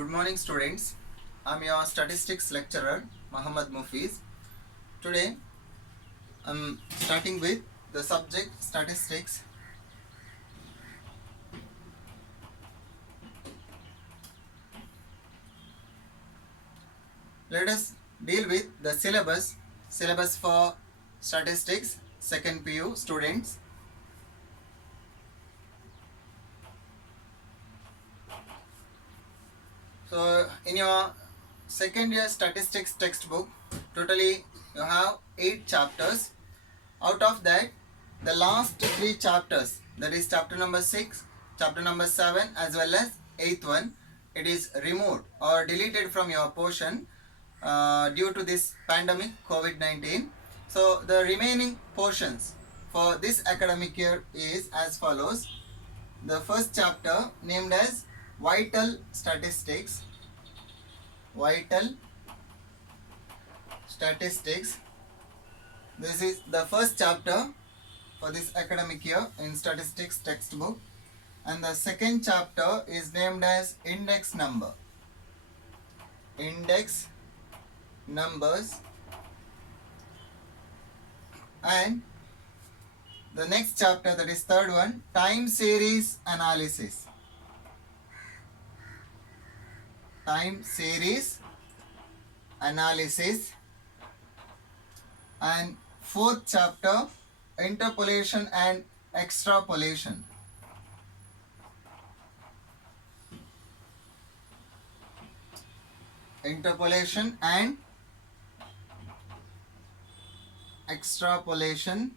Good morning, students. I'm your statistics lecturer, Muhammad Mufiz. Today, I'm starting with the subject statistics. Let us deal with the syllabus for statistics, second PU students. So, in your second year statistics textbook, totally you have 8 chapters. Out of that, the last 3 chapters, that is chapter number 6, chapter number 7 as well as 8th one, it is removed or deleted from your portion due to this pandemic COVID-19. So the remaining portions for this academic year is as follows. The first chapter named as Vital Statistics. Vital Statistics. This is the first chapter for this academic year in statistics textbook, and the second chapter is named as Index Numbers, and the next chapter, that is third one, Time Series Analysis. And fourth chapter, Interpolation and Extrapolation. Interpolation and extrapolation.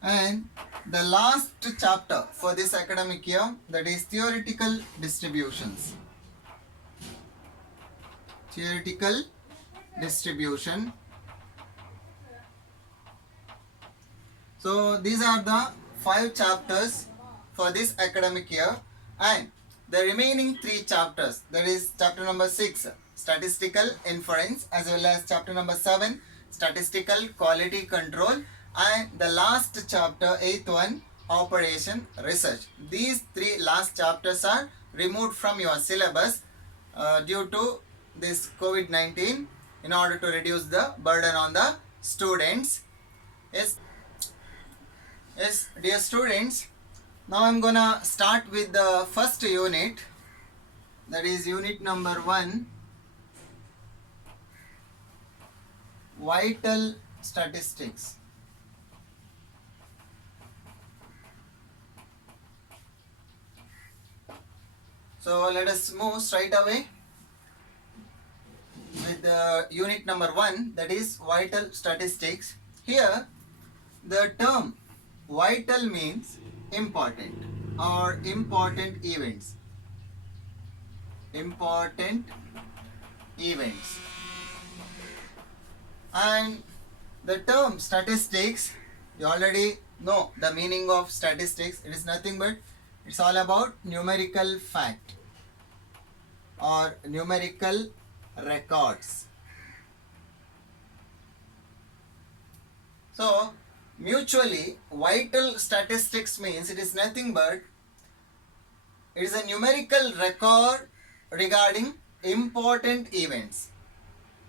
And the last chapter for this academic year, that is theoretical distributions. Theoretical distribution. So these are the 5 chapters for this academic year, and the remaining 3 chapters, that is chapter number 6, statistical inference, as well as chapter number 7, statistical quality control, and the last chapter, 8th one, operation research. These 3 last chapters are removed from your syllabus due to this COVID-19 in order to reduce the burden on the students. Yes, dear students, now I'm gonna start with the first unit, that is unit number 1, Vital Statistics. So let us move straight away with the unit number 1, that is Vital Statistics. Here the term vital means important or important events. Important events. And the term statistics, you already know the meaning of statistics. It is nothing but it's all about numerical fact or numerical records. So mutually, vital statistics means it is nothing but it is a numerical record regarding important events.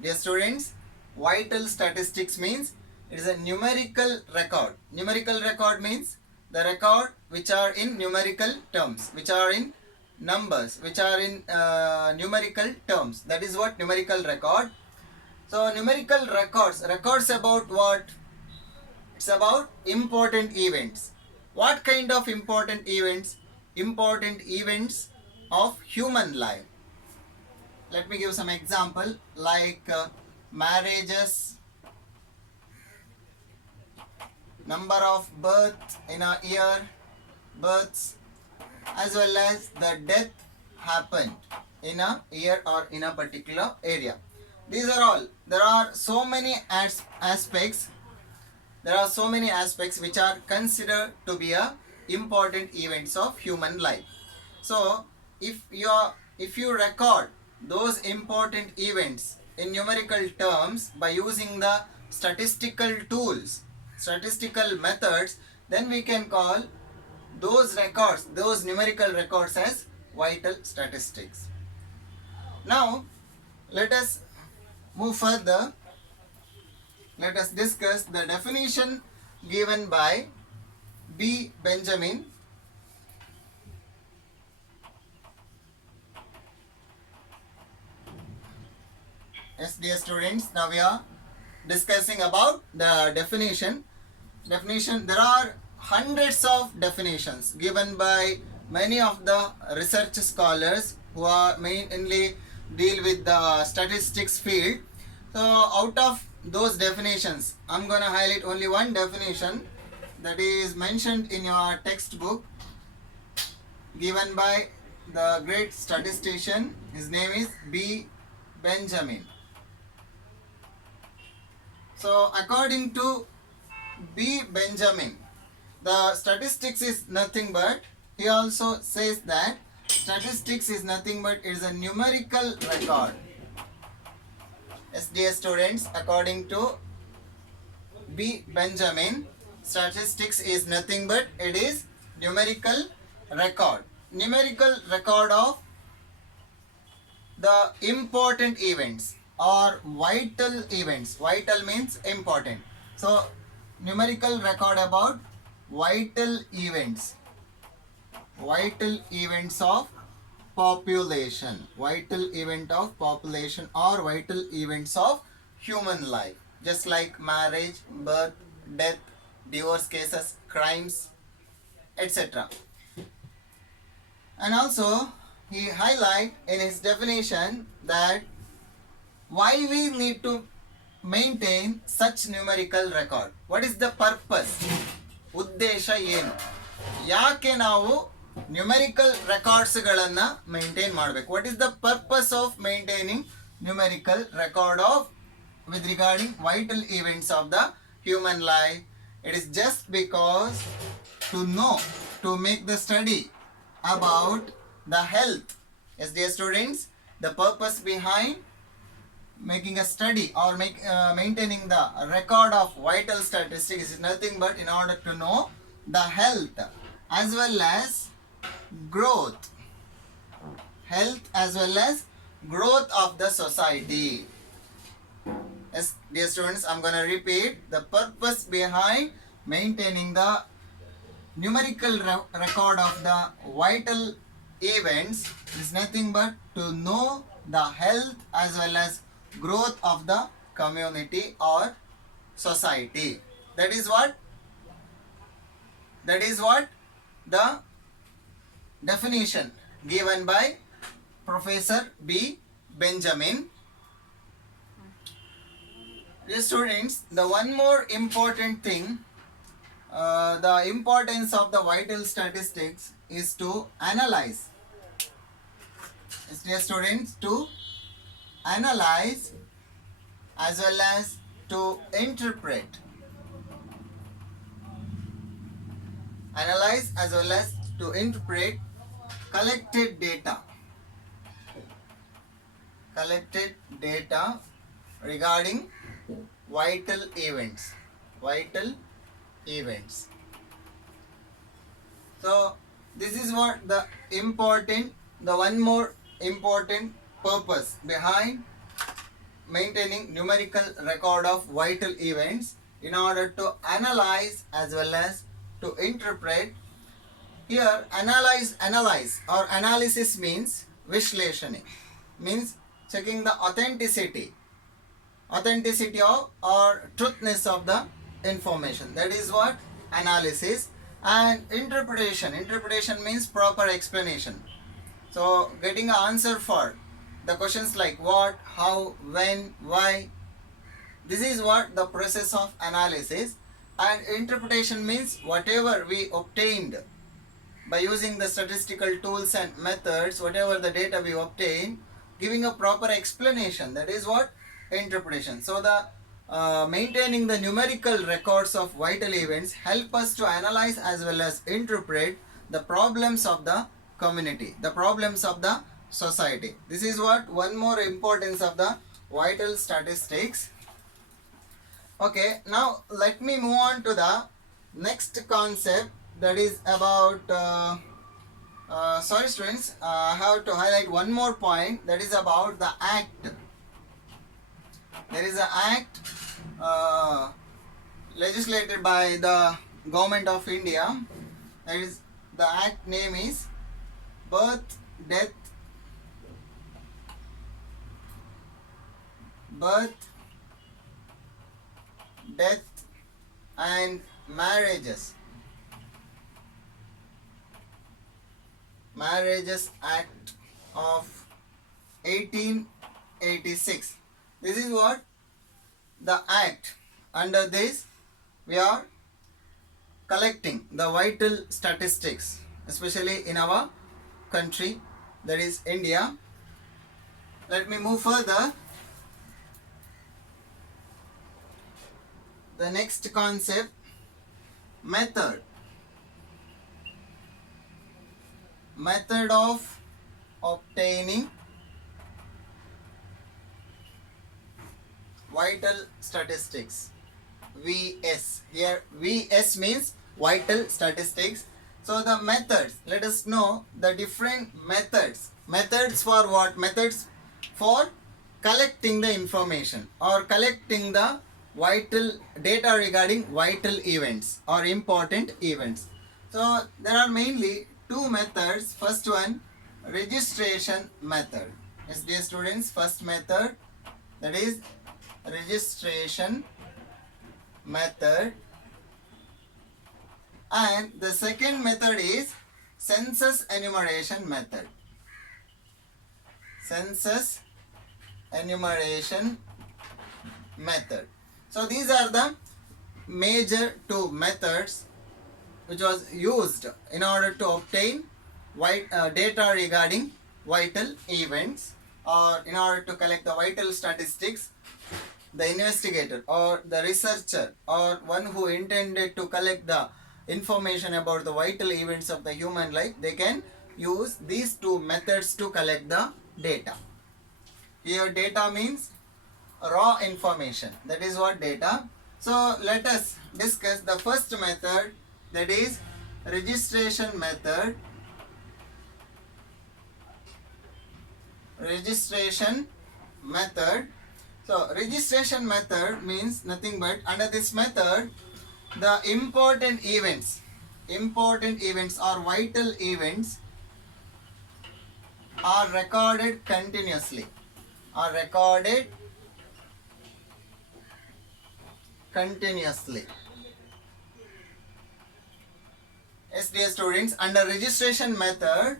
Dear students, vital statistics means it is a numerical record. Numerical record means the record which are in numerical terms, which are in numbers, which are in numerical terms. That is what numerical record. So numerical records about what? It's about important events. What kind of important events? Important events of human life. Let me give some example, like marriages, number of births in a year, births, as well as the death happened in a year or in a particular area. These are all. There are so many aspects. There are so many aspects which are considered to be important events of human life. So if you record those important events in numerical terms by using the statistical tools, statistical methods, then we can call those records, those numerical records as vital statistics. Now, let us move further. Let us discuss the definition given by B. Benjamin. Yes, dear students, now we are discussing about the definition. There are hundreds of definitions given by many of the research scholars who are mainly deal with the statistics field. So out of those definitions, I'm going to highlight only one definition that is mentioned in your textbook, given by the great statistician. His name is B. Benjamin. So according to B. Benjamin, the statistics is nothing but, he also says that statistics is nothing but it is a numerical record. Yes, dear students, according to B. Benjamin, statistics is nothing but it is numerical record. Numerical record of the important events or vital events. Vital means important. So numerical record about vital events of population, vital event of population or vital events of human life, just like marriage, birth, death, divorce cases, crimes, etc. And also he highlight in his definition that why we need to maintain such numerical record. What is the purpose? ಉದ್ದೇಶ ಏನು? ಯಾಕೆ ನಾವು numerical ರೆಕಾರ್ಡ್ಸ್ಗಳನ್ನು maintain ಮಾಡಬೇಕು? What is the purpose of maintaining numerical record of with regarding vital events of the human life? It is just because to know, to make the study about the health. Yes, dear students, the purpose behind making a study or maintaining the record of vital statistics is nothing but in order to know the health as well as growth. Health as well as growth of the society. Yes, dear students, I'm going to repeat the purpose behind maintaining the numerical record of the vital events is nothing but to know the health as well as growth of the community or society. That is what the definition given by Professor B. Benjamin. Dear students, the one more important thing, the importance of the vital statistics is to analyze. Yes, dear students, to analyze as well as to interpret. Analyze as well as to interpret collected data regarding vital events. So this is what the one more important purpose behind maintaining numerical record of vital events, in order to analyze as well as to interpret. Here analyze or analysis means vishleshani, means checking the authenticity of or truthness of the information. That is what analysis. And interpretation means proper explanation. So getting an answer for the questions like what, how, when, why. This is what the process of analysis. And interpretation means whatever we obtained by using the statistical tools and methods, whatever the data we obtained, giving a proper explanation. That is what interpretation. So the maintaining the numerical records of vital events help us to analyze as well as interpret the problems of the community, the problems of the society. This is what one more importance of the vital statistics. Okay, now let me move on to the next concept, that is about Sorry students, I have to highlight one more point, that is about the act. There is an act legislated by the government of India. That is, the act name is birth, death, and Marriages Act of 1886. This is what the act. Under this, we are collecting the vital statistics, especially in our country, that is India. Let me move further. The next concept, method of obtaining vital statistics. VS. Here VS means vital statistics. So the methods, let us know the different methods. Methods for what? Methods for collecting the information or collecting the vital data regarding vital events or important events. So there are mainly two methods. First one, registration method. Yes, dear students, first method, that is registration method, and the second method is census enumeration method. Census enumeration method. So these are the major two methods which was used in order to obtain data regarding vital events, or in order to collect the vital statistics. The investigator or the researcher or one who intended to collect the information about the vital events of the human life, they can use these two methods to collect the data. Here data means raw information. That is what data. So let us discuss the first method, that is registration method. Registration method. So registration method means nothing but, under this method, the important events or vital events are recorded continuously. Yes, dear students, under registration method,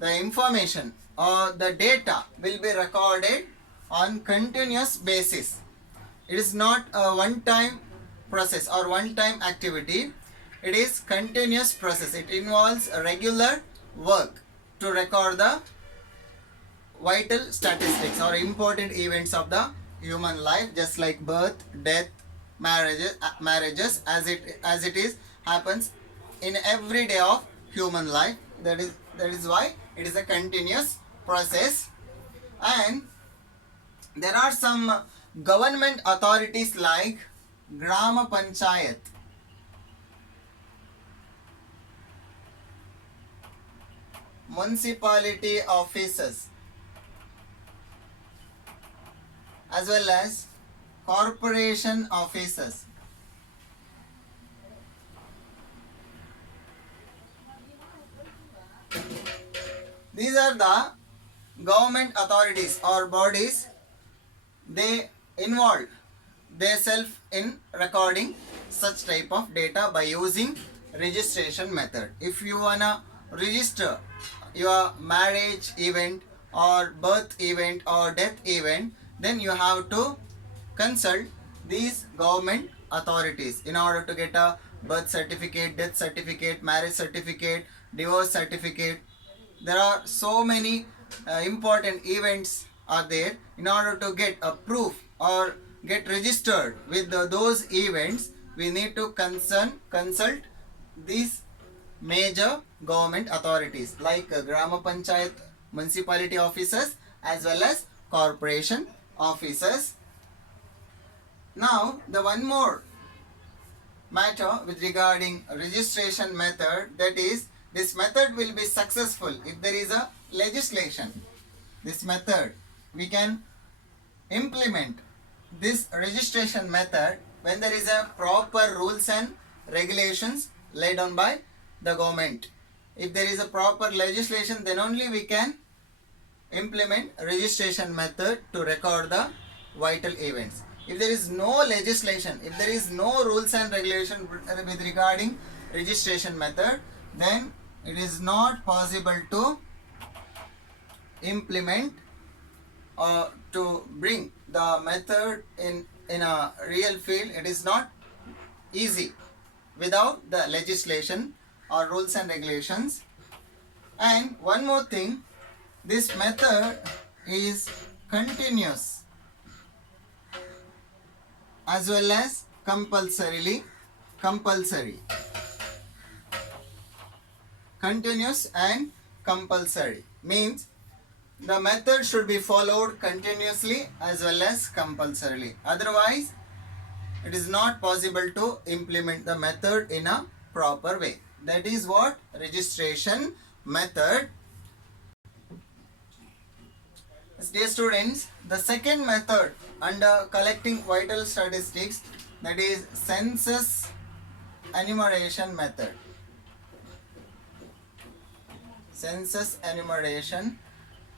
the information or the data will be recorded on continuous basis. It is not a one-time process or one-time activity. It is continuous process. It involves a regular work to record the vital statistics or important events of the human life, just like birth, death, marriages, as it is happens in every day of human life. That is why it is a continuous process. And there are some government authorities like Grama Panchayat, municipality offices, as well as corporation offices. These are the government authorities or bodies. They involve themselves in recording such type of data by using registration method. If you wanna register your marriage event or birth event or death event, then you have to consult these government authorities in order to get a birth certificate, death certificate, marriage certificate, divorce certificate. There are so many important events are there. In order to get a proof or get registered with those events, we need to consult these major government authorities like Grama Panchayat, municipality officers, as well as corporation officers. Now the one more matter with regarding registration method, that is This method will be successful if there is a legislation. This method, we can implement this registration method when there is a proper rules and regulations laid down by the government. If there is a proper legislation, then only we can implement registration method to record the vital events. If there is no legislation, if there is no rules and regulation with regarding registration method, then it is not possible to implement or to bring the method in a real field. It is not easy without the legislation or rules and regulations. And one more thing, this method is continuous as well as compulsory. Continuous and compulsory means the method should be followed continuously as well as compulsorily. Otherwise, it is not possible to implement the method in a proper way. That is what registration method. Dear students, the second method under collecting vital statistics, that is census enumeration method. Census enumeration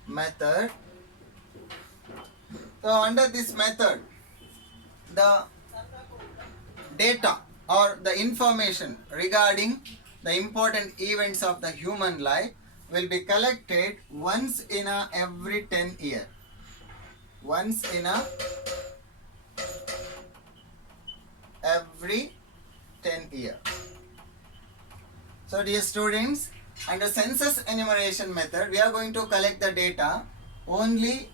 method. So under this method, the data or the information regarding the important events of the human life will be collected once in a every 10 years. Once in a every 10 years. So dear students, under census enumeration method, we are going to collect the data only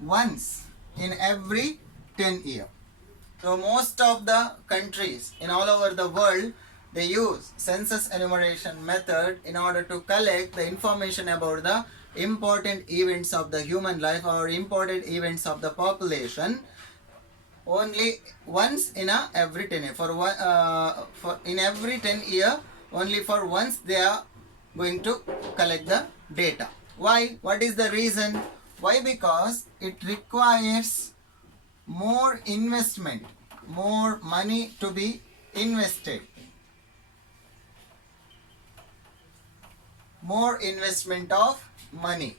once in every 10 years. So most of the countries in all over the world, they use census enumeration method in order to collect the information about the important events of the human life or important events of the population only once in a every 10 years. For in every 10 years, only for once they are going to collect the data. Why? What is the reason? Why? Because it requires more investment, more money to be invested. More investment of money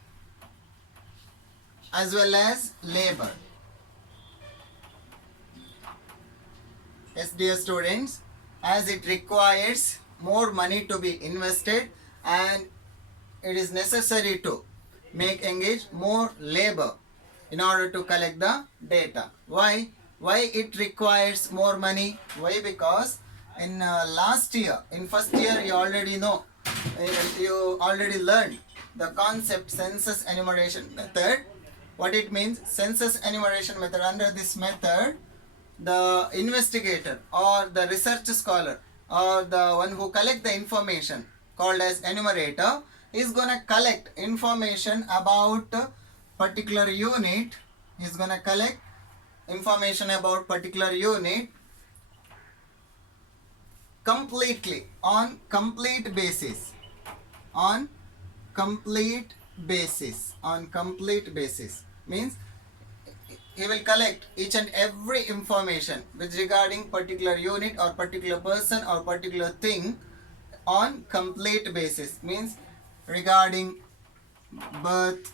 as well as labor. Yes, dear students, as it requires more money to be invested and it is necessary to engage more labor in order to collect the data. Why? Why it requires more money? Why? Because in last year, in first year, you already know, you already learned the concept census enumeration method. What it means? Census enumeration method. Under this method, the investigator or the research scholar or the one who collect the information called as enumerator is gonna collect information about particular unit. Is gonna collect information about particular unit completely on complete basis. On complete basis means he will collect each and every information with regarding particular unit or particular person or particular thing on complete basis, means regarding birth,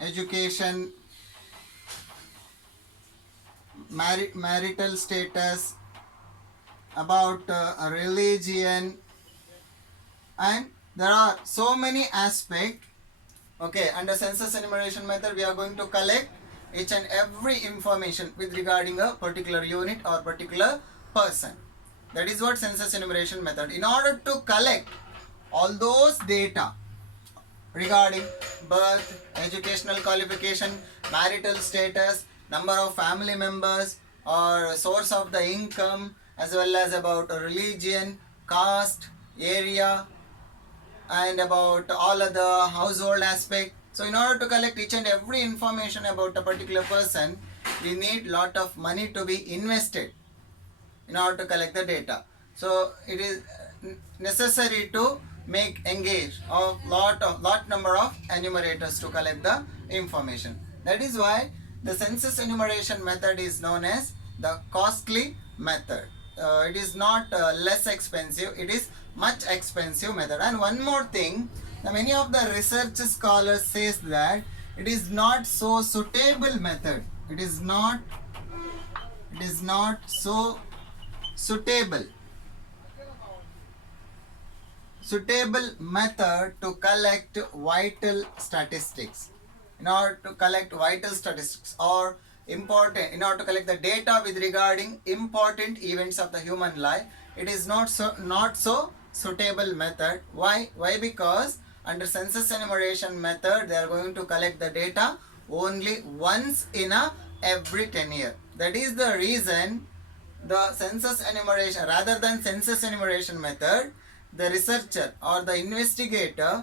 education, marital status, about religion, and there are so many aspects. Okay, under census enumeration method, we are going to collect each and every information with regarding a particular unit or particular person. That is what census enumeration method. In order to collect all those data regarding birth, educational qualification, marital status, number of family members or source of the income, as well as about religion, caste, area, and about all other household aspect. So in order to collect each and every information about a particular person, we need lot of money to be invested in order to collect the data. So it is necessary to make engage of lot number of enumerators to collect the information. That is why the census enumeration method is known as the costly method. It is not less expensive, it is much expensive method. And one more thing, many of the research scholars says that it is not so suitable method. It is not so suitable method to collect vital statistics. In order to collect vital statistics or important, in order to collect the data with regarding important events of the human life, it is not so suitable method. Why? Because under census enumeration method, they are going to collect the data only once in every 10 years. That is the reason the census enumeration, rather than census enumeration method, the researcher or the investigator,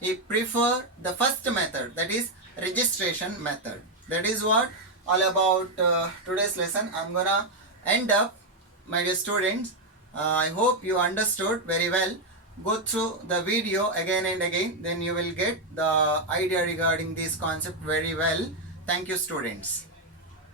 he prefer the first method, that is registration method. That is what all about today's lesson. I'm gonna end up, my dear students. I hope you understood very well. Go through the video again and again, then you will get the idea regarding this concept very well. Thank you, students.